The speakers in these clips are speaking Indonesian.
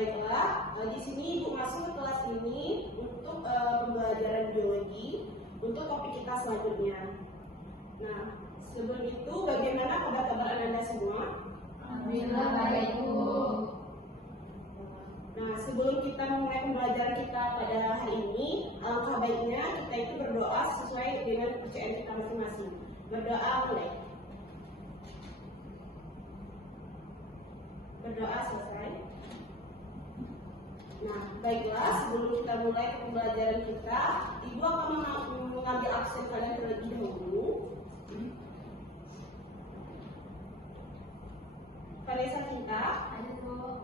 Baiklah, di sini Ibu masuk ke kelas ini untuk pembelajaran biologi untuk topik kita selanjutnya. Nah, sebelum itu bagaimana kabar Anda semua? Alhamdulillah baik, Bu. Nah, sebelum kita memulai pembelajaran kita pada hari ini, alangkah baiknya kita itu berdoa sesuai dengan kepercayaan kita masing-masing. Berdoa mulai. Berdoa selesai. Nah, baiklah, sebelum kita mulai pembelajaran kita, Ibu akan mengambil absen kalian terlebih dahulu. Vanessa Cinta, Hadir, Bu.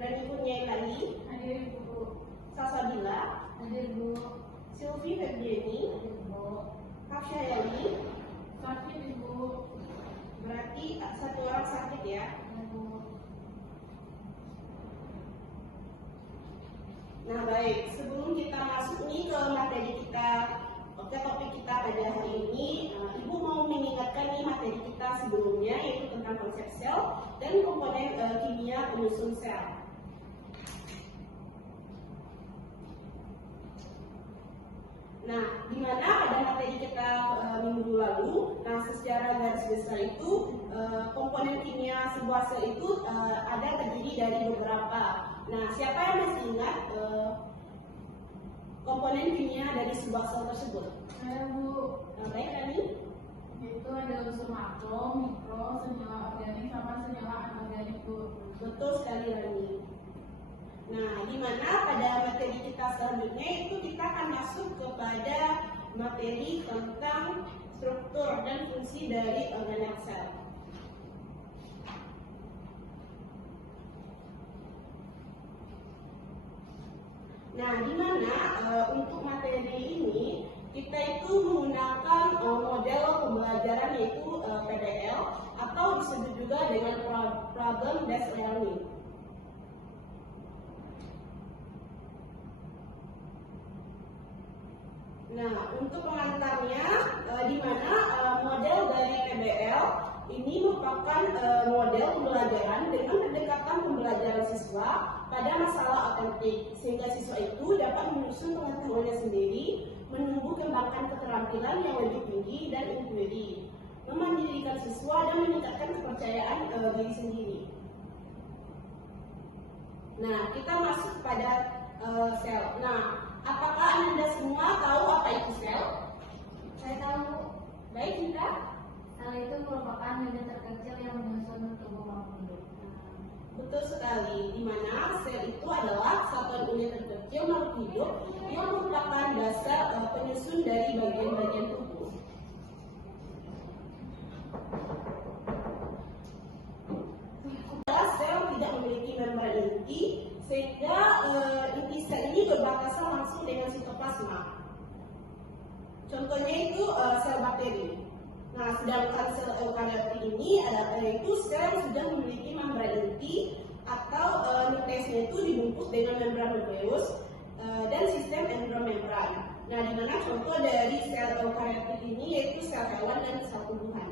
Rani Kurniaini, Hadir, Bu. Salsabila, Hadir, Bu. Sylvie Febriani, Hadir, Bu. Hafsyah Yani. Sakit, Ibu. Berarti satu orang sakit ya. Hadir, Bu. Nah, baik, sebelum kita masuk nih ke materi kita, topik kita pada hari ini, Ibu mau mengingatkan nih materi kita sebelumnya, yaitu tentang konsep sel dan komponen kimia penyusun sel. Nah, di mana pada materi kita minggu lalu, nah secara garis besar itu komponen kimia sebuah sel itu ada terdiri dari beberapa. Nah, siapa yang masih ingat komponen kimia dari sebuah sel tersebut? Saya, Bu. Baik, Rani. Itu ada unsur makro, mikro, senyawa organik, sama senyawa anorganik, Bu. Betul sekali, Rani. Nah, di mana pada materi kita selanjutnya itu kita akan masuk kepada materi tentang struktur dan fungsi dari organel sel. Nah, di mana untuk materi ini kita itu menggunakan model pembelajaran yaitu PDL atau disebut juga dengan problem based learning. Nah, untuk pengantarnya, di mana model dari PBL ini merupakan model pembelajaran dengan pendekatan pembelajaran siswa pada masalah autentik, sehingga siswa itu dapat menyusun pengetahuannya sendiri, menumbuh kembangkan keterampilan yang lebih tinggi dan intuisi, memandirikan siswa dan meningkatkan kepercayaan diri sendiri. Nah, kita masuk pada sel. Nah, apakah Anda semua tahu apa itu sel? Saya tahu. Baik, Cinta. Sel itu merupakan unit terkecil yang menyusun tubuh makhluk hidup. Betul sekali, di mana sel itu adalah satuan unit terkecil makhluk hidup yang merupakan dasar penyusun dari bagian-bagian tubuh. Sel tidak memiliki membran inti, sehingga inti sel ini berbatasan langsung dengan sitoplasma. Contohnya itu sel bakteri. Nah, sedangkan sel eukaryotik ini yaitu sel yang sudah memiliki membran inti atau nukleusnya itu dibungkus dengan membran nukleus dan sistem endomembran. Nah, di mana contoh dari sel eukaryotik ini yaitu sel hewan dan sel tumbuhan.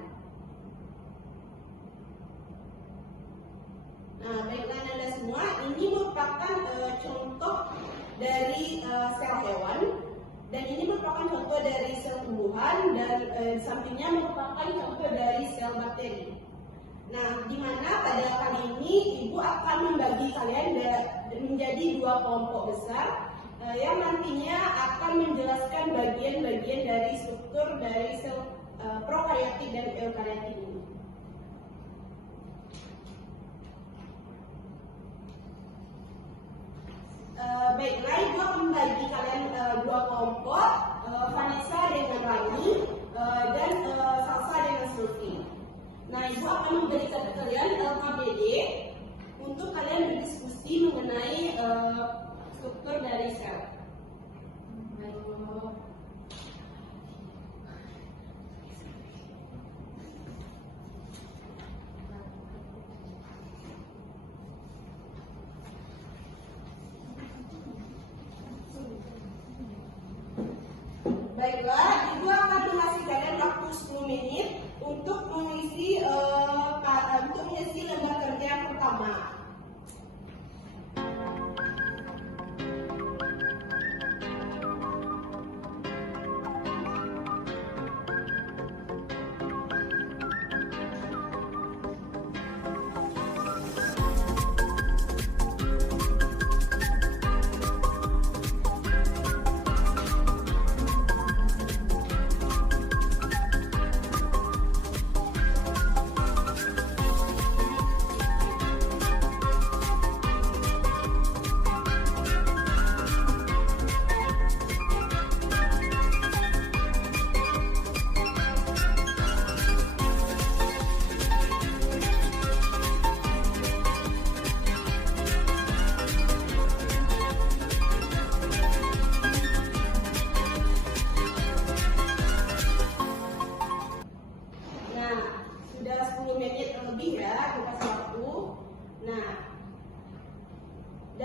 Nah, baiklah Anda semua, ini merupakan contoh dari sel hewan dan ini merupakan contoh dari sel tumbuhan dan sampingnya merupakan contoh dari sel bakteri. Nah, di mana pada kali ini Ibu akan membagi kalian menjadi dua kelompok besar yang nantinya akan menjelaskan bagian-bagian dari struktur dari sel prokaryotik dan eukaryotik ini. Baiklah, Ibu akan membagi kalian dua kelompok, Vanessa dengan Rani dan Salsa dengan Sylvie. Nah, Ibu akan memberikan kalian LKBD untuk kalian berdiskusi mengenai struktur dari sel. Baik, Bu. Baiklah, Ibu akan mengasih kalian waktu 10 menit untuk mengisi lembar kerja yang pertama.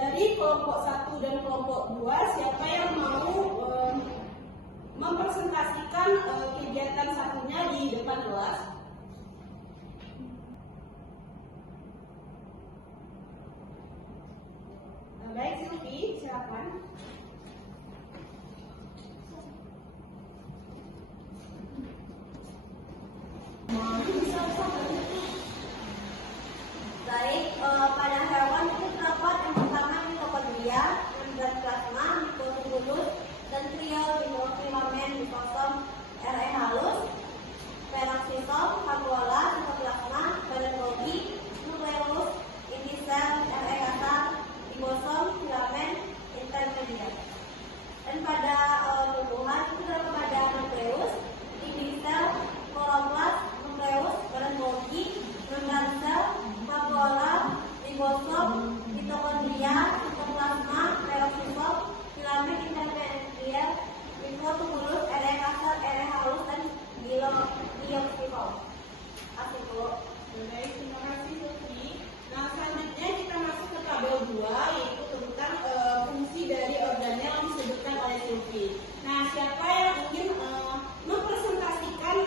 dari kelompok 1 dan kelompok 2, siapa yang mau mempresentasikan kegiatan satunya di depan kelas? Baik, Silvi, silakan. Baik, pada hewan itu terdapat yang pertama mitokondria, membran plasma, mitotubulus, dan trio filamen liposom, RNA halus, peroksisom, vakuola, sitoplasma, badan Golgi, nukleus, inti sel, RNA kasar, ribosom, filamen, intermediat. Dan pada tumbuhan itu terdapat pada nukleus, inti sel, kloroplas, nukleus, badan Golgi, membran sel, vakuola, ribosom, mitokondria, sitoplasma, peroksisom, filamen intermediat, mitotubulus, RNA kasar, RNA halus, dan glioblastoma. Baik, terima kasih Silvi. Nah, selanjutnya kita masuk ke tabel 2, yaitu tentang fungsi dari organel yang disebutkan oleh Silvi. Nah, siapa yang ingin mempresentasikan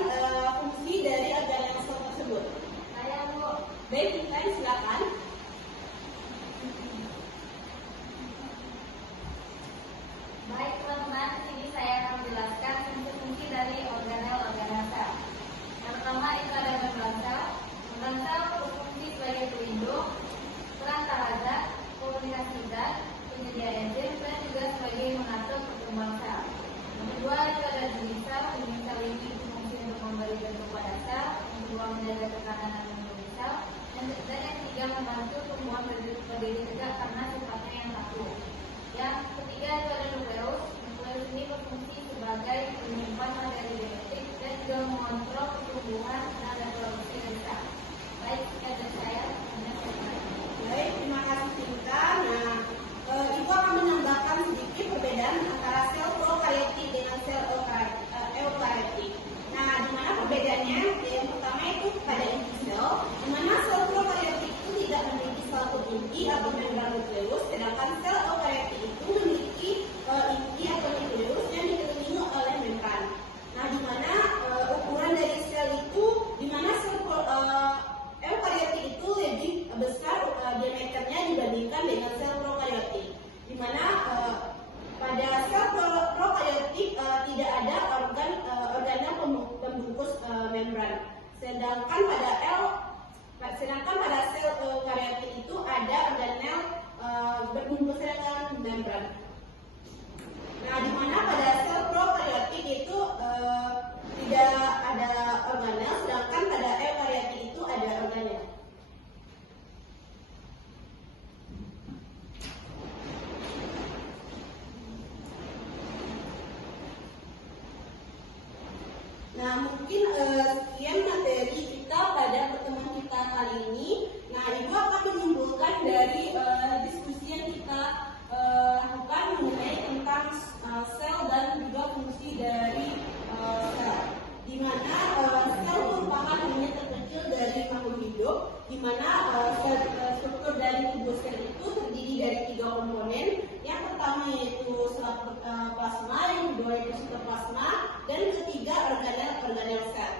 fungsi dari organel tersebut? Saya Bu. Baik, kita silakan. Baik teman-teman, ini saya akan menjelaskan fungsi-fungsi dari organel-organel sel. Yang pertama itu ada membran sel. Membran sel berfungsi sebagai pelindung, perantara zat, komunikasi zat, penyedia enzim, dan juga sebagai mengatur pertumbuhan sel. Yang kedua itu ada dinding sel. Dinding sel ini berfungsi untuk memberi bentuk pada sel. Yang kedua menjaga tekanan dan membentuk sel. Dan yang ketiga membantu tumbuhan berdiri tegak karena sifatnya yang kaku. Yang ketiga itu ada nukleus. Nukleus ini berfungsi sebagai penyimpan materi genetik dan juga mengontrol pertumbuhan dan reproduksi dari sel. Baik, sekian dari saya. Baik, terima kasih Cinta. Nah, Ibu akan menambahkan sedikit perbedaan antara sel prokaryotik dengan sel eukaryotik. Nah, di mana perbedaannya? Yang pertama itu pada inti sel, di mana sel prokaryotik itu tidak memiliki suatu inti atau membran nukleus, sedangkan sel eukaryotik itu memiliki inti atau nukleus yang dikelilingi oleh membran. Nah, di mana ukuran dari sel itu, di mana sel eukaryotik itu lebih besar diameternya dibandingkan dengan sel prokaryotik, di mana pada sel prokaryotik tidak ada organel pembungkus membran, sedangkan pada sel eukaryotik itu ada organel berbungkus dengan membran. Nah, di mana pada sel prokaryotik itu tidak ada organel, sedangkan pada eukaryotik itu ada organel. Nah, mungkin sekian materi kita pada pertemuan kita kali ini. Nah, Ibu akan menyimpulkan dari diskusi yang kita lakukan mengenai tentang sel dan juga fungsi dari sel. Di mana sel merupakan unit terkecil dari makhluk hidup, di mana struktur dari tubuh sel itu terdiri dari 3 komponen. Yang pertama yaitu sel plasma, yang kedua yaitu sitoplasma, dan ketiga organel sel.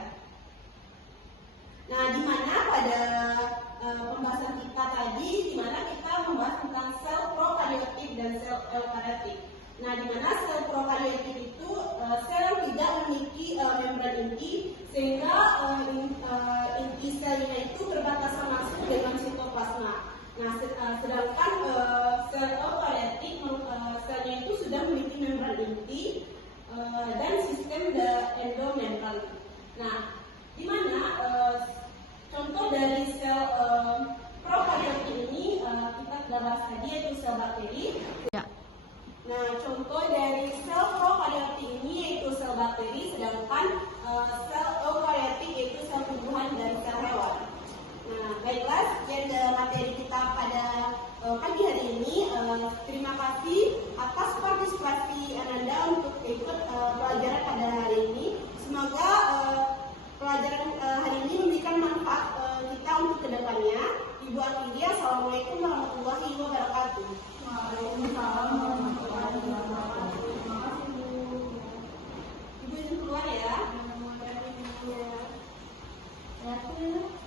Nah, di mana pada pembahasan kita tadi, di mana kita membahas tentang sel prokaryotik dan sel eukaryotik. Nah, di mana sel prokaryotik itu sel yang tidak memiliki membran inti, sehingga inti selnya itu berbatasan langsung dengan sitoplasma. Nah, sedangkan sel eukaryotik selnya itu sudah memiliki membran inti dan sistem endomembran. Nah, di mana contoh dari sel prokaryotik ini kita sudah bahas tadi, yaitu sel bakteri. Ya. Nah, contoh dari sel prokaryotik ini yaitu sel bakteri, sedangkan sel eukaryotik yaitu sel tumbuhan dan sel hewan. Nah, baiklah, sekian materi kita pada pagi hari ini. Terima kasih atas partisipasi Ananda untuk ikut pelajaran pada hari ini. Semoga pelajaran hari ini memberikan manfaat kita untuk kedepannya. Ibu akhiri, assalamualaikum warahmatullahi wabarakatuh. Ya. Satu.